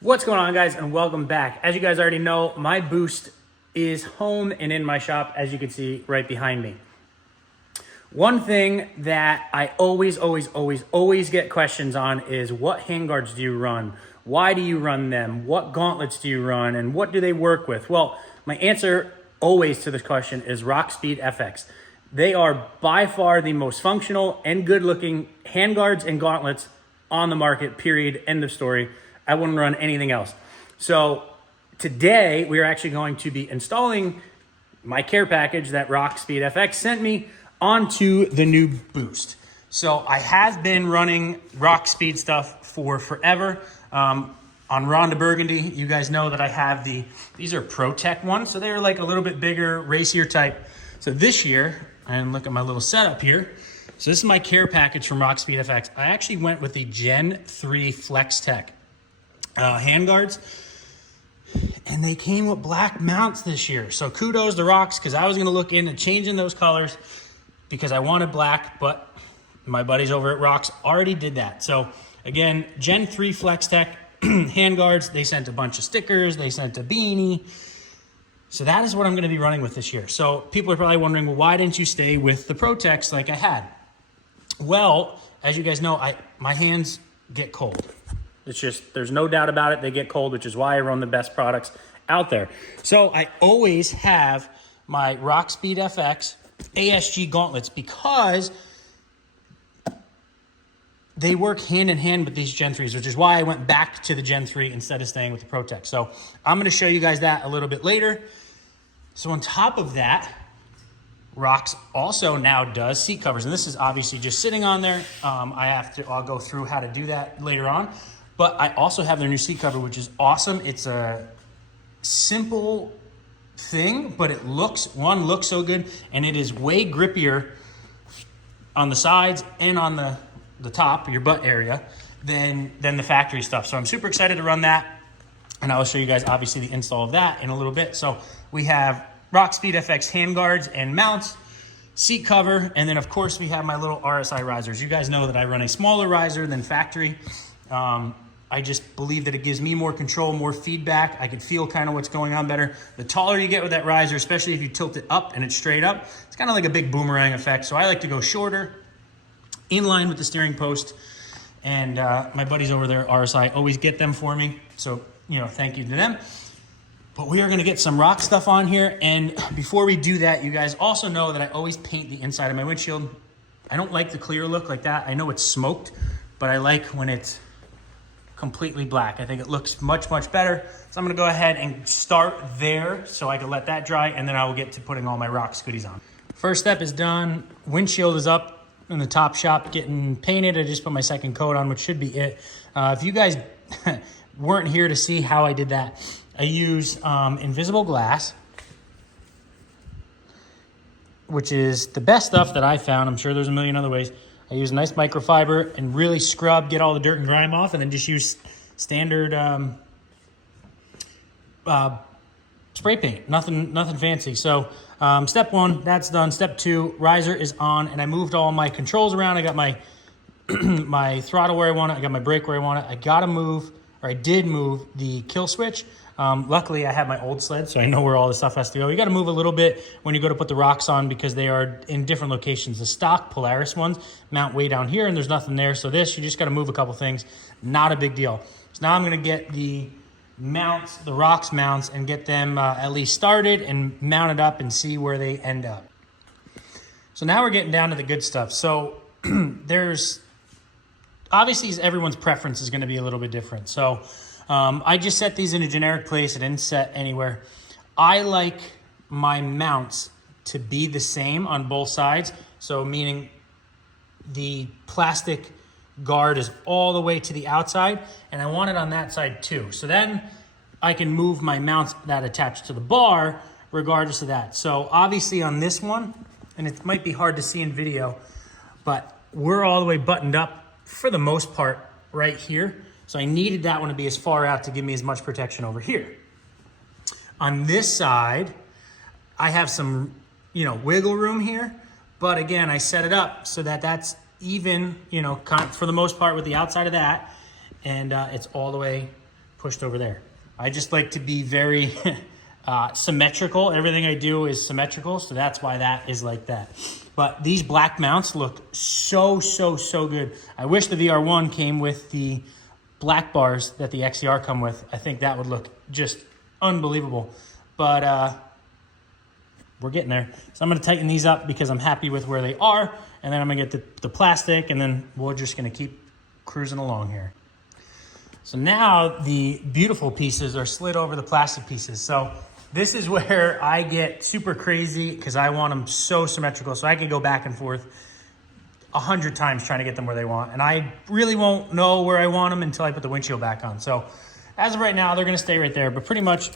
What's going on, guys, and welcome back. As you guys already know, my boost is home and in my shop, as you can see right behind me. One thing that I always get questions on is what handguards do you run? Why do you run them? What gauntlets do you run? And what do they work with? Well, my answer always to this question is Rockspeed FX. They are by far the most functional and good looking handguards and gauntlets on the market, period, end of story. I wouldn't run anything else. So today we are actually going to be installing my care package that Rockspeed FX sent me onto the new boost. So I have been running Rockspeed stuff for forever. On Ronda Burgundy, you guys know that I have these are Pro-Tec ones. So they're like a little bit bigger, racier type. So this year, and look at my little setup here. So this is my care package from Rockspeed FX. I actually went with the Gen 3 Flex-Tec handguards, and they came with black mounts this year. So kudos to Rocks, because I was going to look into changing those colors because I wanted black, but my buddies over at Rocks already did that. So again, Gen 3 Flex-Tec handguards. They sent a bunch of stickers. They sent a beanie. So that is what I'm going to be running with this year. So people are probably wondering, well, why didn't you stay with the Pro-Tecs like I had? Well, as you guys know, my hands get cold. It's just, there's no doubt about it. They get cold, which is why I run the best products out there. So I always have my Rockspeed FX ASG gauntlets because they work hand in hand with these Gen 3s, which is why I went back to the Gen 3 instead of staying with the Pro-Tec. So I'm going to show you guys that a little bit later. So on top of that, Rocks also now does seat covers, and this is obviously just sitting on there. I'll go through how to do that later on. But I also have their new seat cover, which is awesome. It's a simple thing, but it looks so good, and it is way grippier on the sides and on the top, your butt area, than the factory stuff. So I'm super excited to run that, and I'll show you guys obviously the install of that in a little bit. So we have Rockspeed FX handguards and mounts, seat cover, and then of course we have my little RSI risers. You guys know that I run a smaller riser than factory. I just believe that it gives me more control, more feedback. I can feel kind of what's going on better. The taller you get with that riser, especially if you tilt it up and it's straight up, it's kind of like a big boomerang effect. So I like to go shorter, in line with the steering post. And my buddies over there, RSI, always get them for me. So, thank you to them. But we are gonna get some rock stuff on here. And before we do that, you guys also know that I always paint the inside of my windshield. I don't like the clear look like that. I know it's smoked, but I like when it's completely black. I think it looks much better. So I'm gonna go ahead and start there so I can let that dry, and then I will get to putting all my Rocks goodies on. First step is done. Windshield is up in the top shop getting painted. I just put my second coat on, which should be it. If you guys weren't here to see how I did that, I use invisible glass, which is the best stuff that I found. I'm sure there's a million other ways. I use nice microfiber and really scrub, get all the dirt and grime off, and then just use standard spray paint. Nothing fancy. So step one, that's done. Step two, riser is on, and I moved all my controls around. I got my my throttle where I want it. I got my brake where I want it. I did move the kill switch. Luckily, I have my old sled, so I know where all the stuff has to go. You got to move a little bit when you go to put the Rocks on because they are in different locations. The stock Polaris ones mount way down here, and there's nothing there. So this, you just got to move a couple things. Not a big deal. So now I'm going to get the mounts, the Rocks mounts, and get them at least started and mounted up and see where they end up. So now we're getting down to the good stuff. So there's obviously everyone's preference is going to be a little bit different. So I just set these in a generic place. I didn't set anywhere. I like my mounts to be the same on both sides. So meaning the plastic guard is all the way to the outside, and I want it on that side too. So then I can move my mounts that attach to the bar regardless of that. So obviously on this one, and it might be hard to see in video, but we're all the way buttoned up for the most part right here. So I needed that one to be as far out to give me as much protection over here. On this side, I have some you know, wiggle room here. But again, I set it up so that that's even, you know, for the most part with the outside of that. And it's all the way pushed over there. I just like to be very symmetrical. Everything I do is symmetrical, so that's why that is like that. But these black mounts look so good. I wish the VR1 came with the black bars that the XCR come with. I think that would look just unbelievable. But we're getting there. So I'm gonna tighten these up because I'm happy with where they are, and then I'm gonna get the plastic, and then we're just gonna keep cruising along here. So now the beautiful pieces are slid over the plastic pieces. So this is where I get super crazy because I want them so symmetrical. So I can go back and forth 100 times trying to get them where they want. And I really won't know where I want them until I put the windshield back on. So as of right now, they're gonna stay right there. But pretty much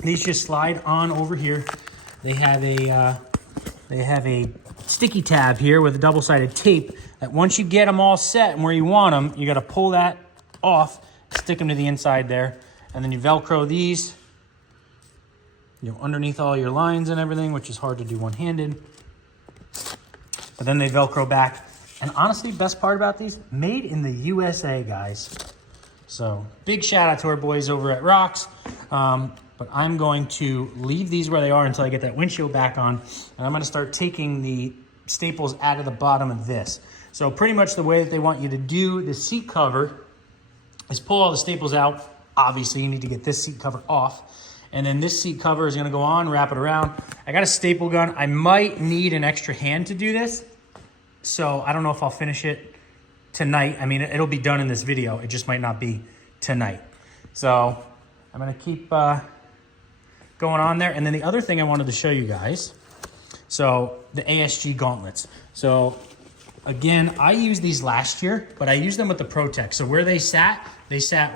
these just slide on over here. They have a sticky tab here with a double-sided tape that once you get them all set and where you want them, you gotta pull that off, stick them to the inside there, and then you Velcro these, you know, underneath all your lines and everything, which is hard to do one-handed. But then they Velcro back. And honestly, best part about these, made in the USA, guys. So big shout out to our boys over at Rocks. But I'm going to leave these where they are until I get that windshield back on. And I'm gonna start taking the staples out of the bottom of this. So pretty much the way that they want you to do the seat cover is pull all the staples out. Obviously, you need to get this seat cover off. And then this seat cover is gonna go on, wrap it around. I got a staple gun. I might need an extra hand to do this. So I don't know if I'll finish it tonight. I mean, it'll be done in this video. It just might not be tonight. So I'm gonna keep going on there. And then the other thing I wanted to show you guys, so the ASG gauntlets. So again, I used these last year, but I used them with the Pro-Tec. So where they sat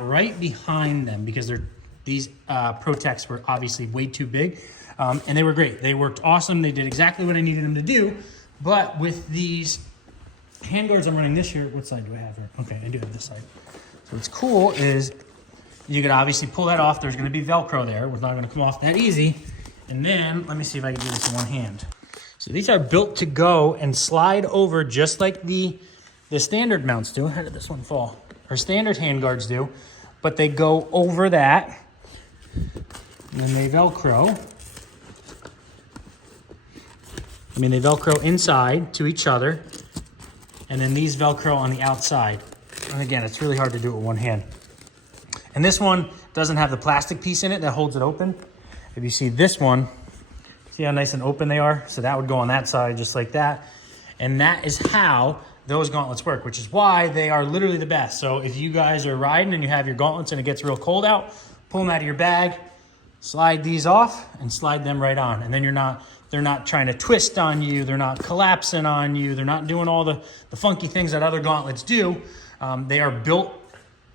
right behind them because these Pro-Tecs were obviously way too big. And they were great. They worked awesome. They did exactly what I needed them to do. But with these handguards I'm running this year, what side do I have here? Okay, I do have this side. So what's cool is you could obviously pull that off. There's gonna be Velcro there. It's not gonna come off that easy. And then, let me see if I can do this in one hand. So these are built to go and slide over just like the standard mounts do. How did this one fall? Or standard handguards do. But they go over that. And then they Velcro. I mean, they Velcro inside to each other. And then these Velcro on the outside. And again, it's really hard to do it with one hand. And this one doesn't have the plastic piece in it that holds it open. If you see this one, see how nice and open they are? So that would go on that side just like that. And that is how those gauntlets work, which is why they are literally the best. So if you guys are riding and you have your gauntlets and it gets real cold out, pull them out of your bag, slide these off and slide them right on. And then they're not trying to twist on you. They're not collapsing on you. They're not doing all the funky things that other gauntlets do. They are built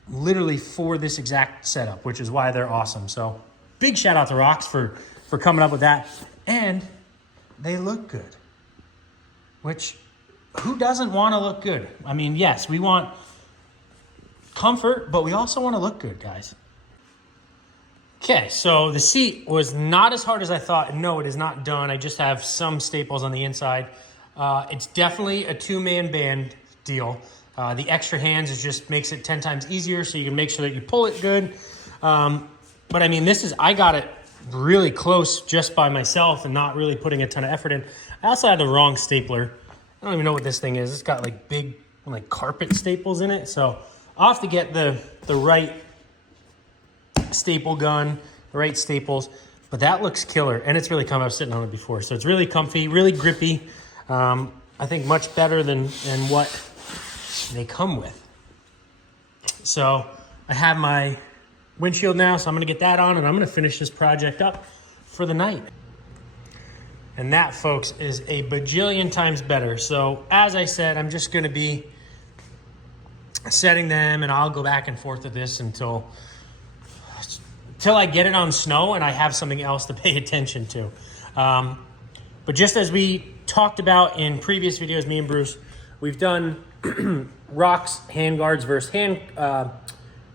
literally for this exact setup, which is why they're awesome. So big shout out to Rocks for coming up with that. And they look good, which who doesn't want to look good? I mean, yes, we want comfort, but we also want to look good, guys. Okay, so the seat was not as hard as I thought. No, it is not done. I just have some staples on the inside. It's definitely a two-man band deal. The extra hands just makes it 10 times easier, so you can make sure that you pull it good. But I mean, I got it really close just by myself and not really putting a ton of effort in. I also had the wrong stapler. I don't even know what this thing is. It's got like big like carpet staples in it. So I'll have to get the right staple gun, the right staples, but that looks killer. And it's really comfy. I was sitting on it before. So it's really comfy, really grippy. I think much better than what they come with. So I have my windshield now, so I'm gonna get that on and I'm gonna finish this project up for the night. And that, folks, is a bajillion times better. So as I said, I'm just gonna be setting them and I'll go back and forth with this until I get it on snow and I have something else to pay attention to. But just as we talked about in previous videos, me and Bruce, we've done Rocks handguards versus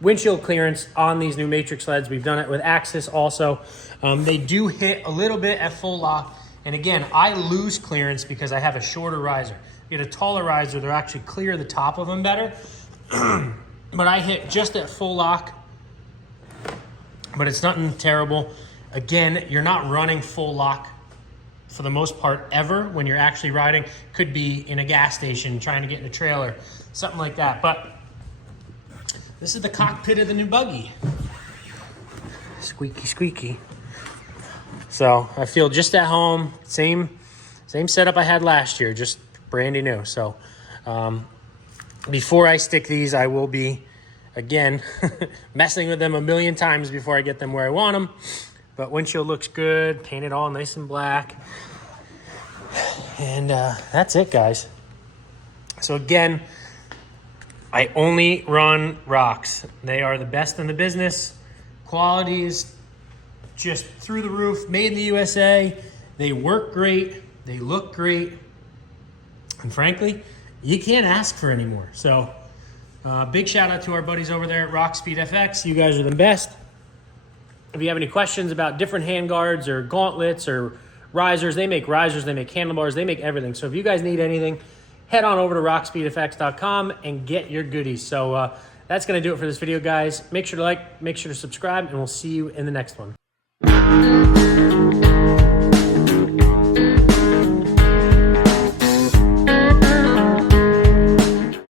windshield clearance on these new Matrix sleds. We've done it with Axis also. They do hit a little bit at full lock And again, I lose clearance because I have a shorter riser. You get a taller riser, they're actually clear the top of them better. But I hit just at full lock, but it's nothing terrible. Again, you're not running full lock for the most part ever when you're actually riding. Could be in a gas station, trying to get in a trailer, something like that. But this is the cockpit of the new buggy. Squeaky, squeaky. So I feel just at home. Same setup I had last year, just brandy new. So before I stick these, I will be, again, messing with them a million times before I get them where I want them. But windshield looks good, painted all nice and black. And that's it, guys. So again, I only run rocks. They are the best in the business. Quality is just through the roof, made in the USA. They work great, they look great. And frankly, you can't ask for any more. So big shout out to our buddies over there at Rock Speed FX. You guys are the best. If you have any questions about different handguards or gauntlets or risers, they make handlebars, they make everything. So if you guys need anything, head on over to rockspeedfx.com and get your goodies. So that's going to do it for this video, guys. Make sure to like, make sure to subscribe, and we'll see you in the next one.